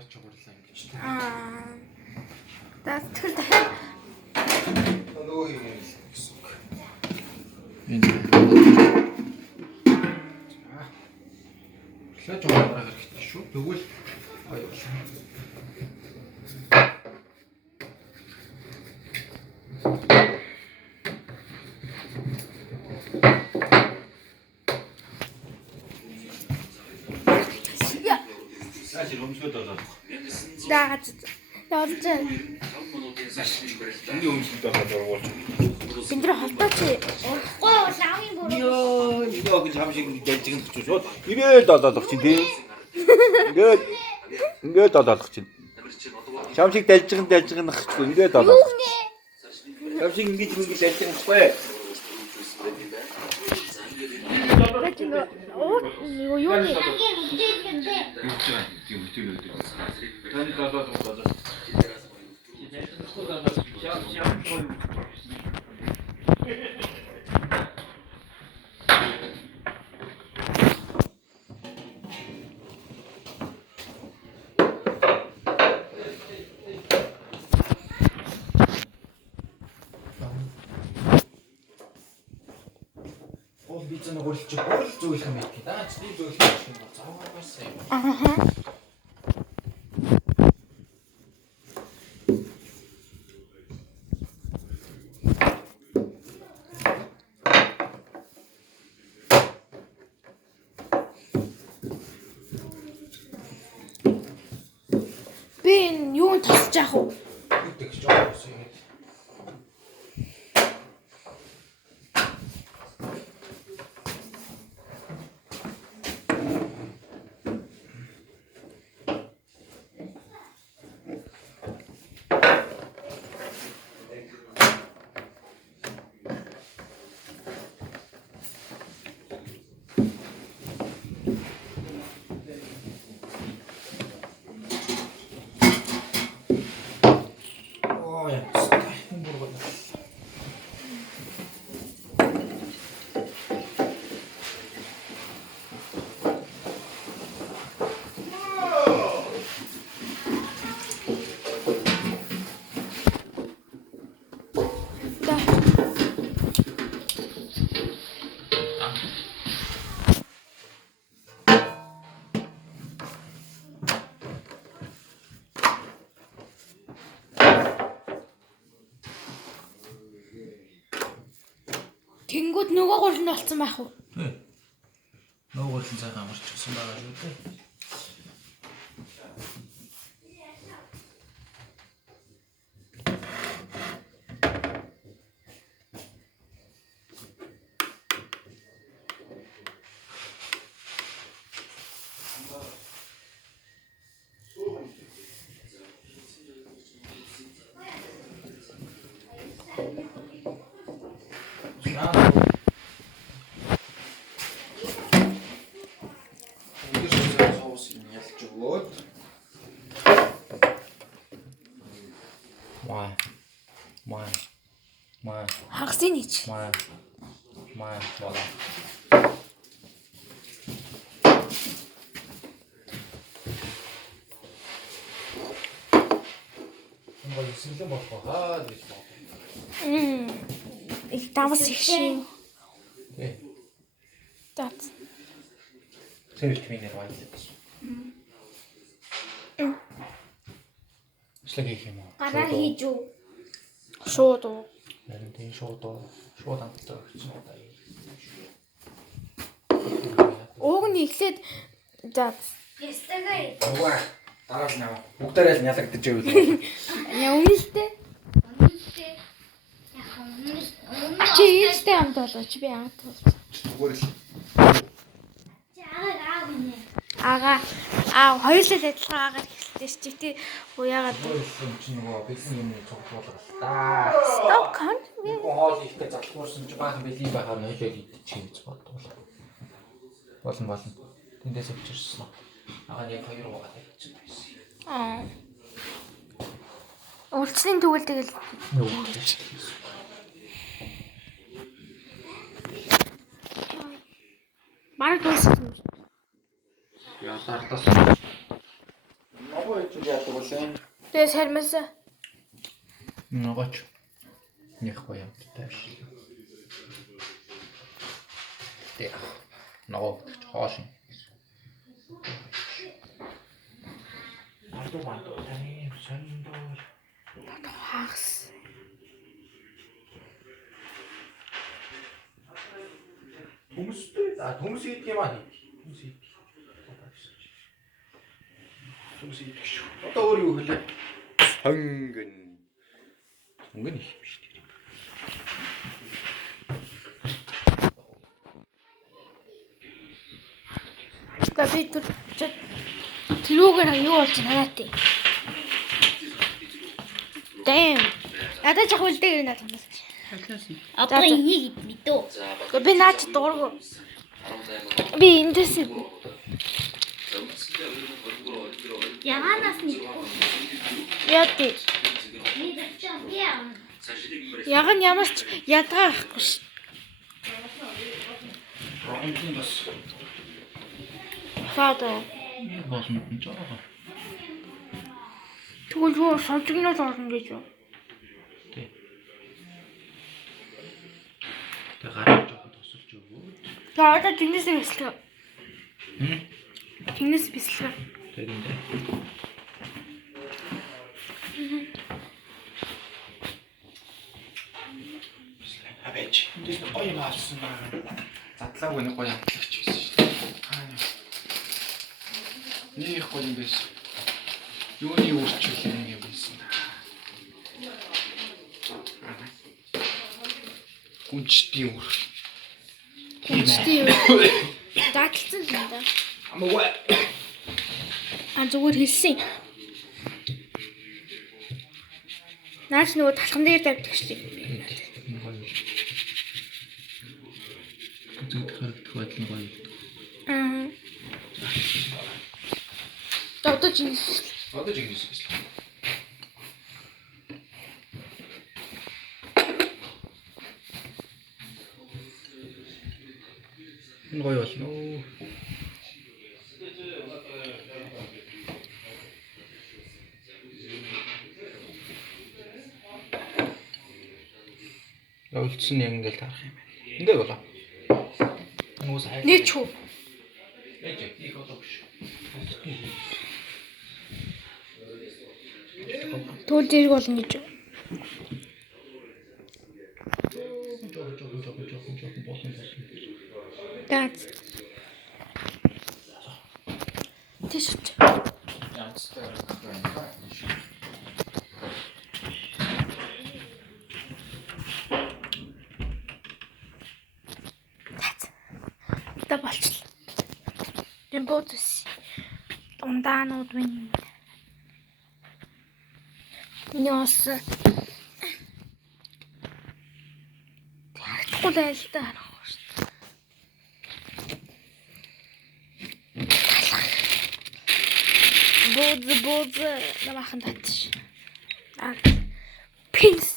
гаргаж өгөрлөө ингэж. Тэгэхээр дахиад нөгөө хийгээ гэсэн үг. Энэ Лаж уурах хэрэгтэй шүү. Тэгвэл аюулгүй. 사실 음식을 더 дагаад явж байна. 우리 음식도 더 먹어. Бид нэр холтооч. Ой, лавын буруу. 이거 그 잠시 дэл지근 붙여줘. 이래 닫아даг чинь тийм. Ингээд 닫адаг чинь. 잠시 дэл지근 гэхгүй ингээд 닫адаг. 잠시 ингэж дэл지근 гэхгүй. Юу нэ? Хамгийн үдээдгэнтэй. 다니 닫아даг. Би ч нэг хуралч хурал зөөлөх юм байт да. Би зөөлөх юм бол заагаасан юм. Би энэ юунд тасч яах вэ? Тэгж жаасан юм. Тэнгүүд нөгөө гол нь болцсон байх уу? Нөгөө гол нь цайхан амарч гисэн байгаа шүү дээ. Хагсын нийч. Болоо. Ингээд хэсэглэн болох хаа гэж байна. Их давс их шин. Тий. Тат. Сэрэлт минер байлаа. Шлэг хийх юм уу? Гараа хийж үү. Шууд уу. Харин тийм шууд амттай өгсөн удаа. Ууг нь эхлээд за Ястагай. Угаа дараал наа. Бүгдээрээ л нялагдаж байвал. үнэлтэй. Үнэтэй. Яг Чи ээжтэй хамт болоо чи би хамт бол. Зүгээр л. чи аав гинэ. Хоёулаа адилхан агаар эхэлтэй ш чи тий яагаад Өөрөөр чи нөгөө бэлэн юм цогцолгол та. стокон Хоол ихтэй залхуурсан чи баахан бэлий байхаар нь хойлоо идчих гэж бодвол. Болно. Тэндээс авчирсан. Агаа яг 2 угаад авчихсан байсан. Улцны тэгвэл тэгэл Юу гэж. марк дууссан. Яа тартас. Ногоо ич Баярлалаа. Тэгээ сармасан. Ногооч. Нэхгүй юм тааш. Тэг. Ногоо хоошин. Ардуу тань сондоо. Хагас. Төмс идэх юм аа. Төмс идэх шүү. Одоо өөр юу хэлээ? Хонгон. Өнгөн их юм шүү дээ. Би тэрүүгээр юу болж надад тий. Damn. Надад жах үлдээг надад хүмүүс. Одоо энийг мэдөө. Би наач дуургүй. Би эндээс Яганаас нь яадаг. нэг чам яа. Яг нь ямар ч ядгаахгүй ш. Ромын бас Саадаа. болно юм жаа. Тэгвэл юу савжигнаас орно гэж юу? Тэг гараа жоохон тосолж өгөө. За одоо тэнэс бислэг. Тэнэс бислэг. Тэгэндээ. Абэж энэ гоё наалсан байна. Задлаагүй нэг гоё амтлагч байсан шүү дээ. Нэг гоё юм байсан. Юуны өөрчлөл юм байсан. Гүнчтийн өөр. Гүнчтэй. Дааталсан юм да. Амгаа. Зүгээр хэлсэн. Наач нөгөө талхан дээр тавьдаг шүү дээ. Зөвхөн гоё. Одоо жинс. Одоо жигнэс гэсэн. Гоё болно. Өлдсөн яг ингээл тарах юм байна. Эндээ болоо. Нуус хайр. Нэг чүү. Ээж их болоош. Түл зэрэг болно гэж. Жоохон болно. Даат. Тэшч. Яцтай. Та болчихлоо. Рембоцс. Ундаанууд минь. Нёс. Харахгүй л айл та харахгүй шүү дээ. Бод намахан татш. Пинс.